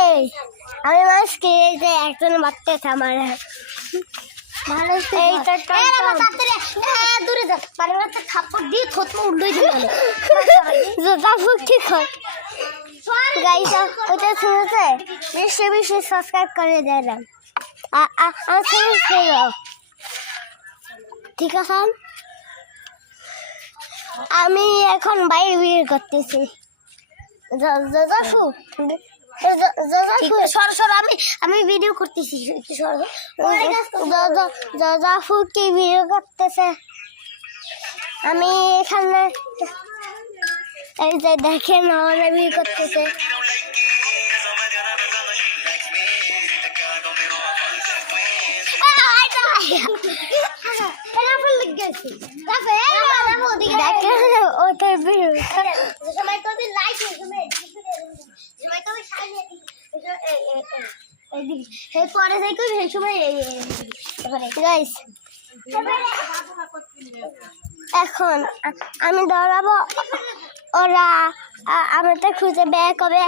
এই আমি মাছ খেয়ে একজন বাচ্চা আমার দূরে যা থাপ্পড় দিয়ে থত উল্টোই দিল ঠিক হয় গাইস ওটা শুনেছে বেশি বেশি সাবস্ক্রাইব করে দেয় না ঠিক আছে আমি এখন বাইরে বিয়ে করতেছি আমি ভিডিও করতেছি জাফু কি ভিডিও করতেছে আমি এখানে এই যে দেখেন আমরা ভিডিও করতেছে এখন আমি দৌড়াবো ওরা আমাদের খুঁজে বের করবে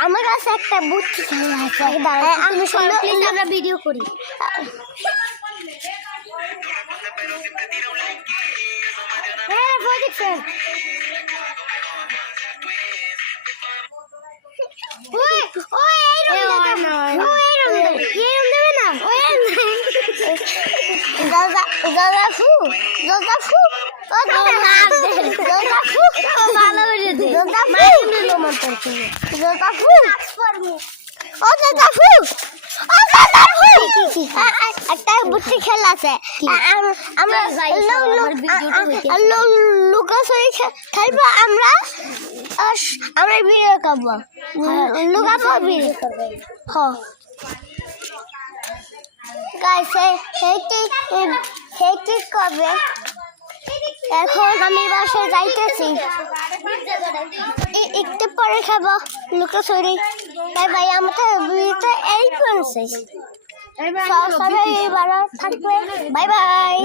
আমার কাছে একটা বুদ্ধি আছে আমরা ভিডিও করি একটা বুদ্ধি খেলা আছে আমরা লুকাচুরি খেলবো আমরা বিয়ে করবো লুকাবো বিয়ে করবো করবে এখন আমি বাসায় যাইতেছি একটু পরে খাবো লুকাচুরি ভাই আমাদের বিয়েতে এই পৌঁছে সবাই ভালো থাকবে বাই বাই।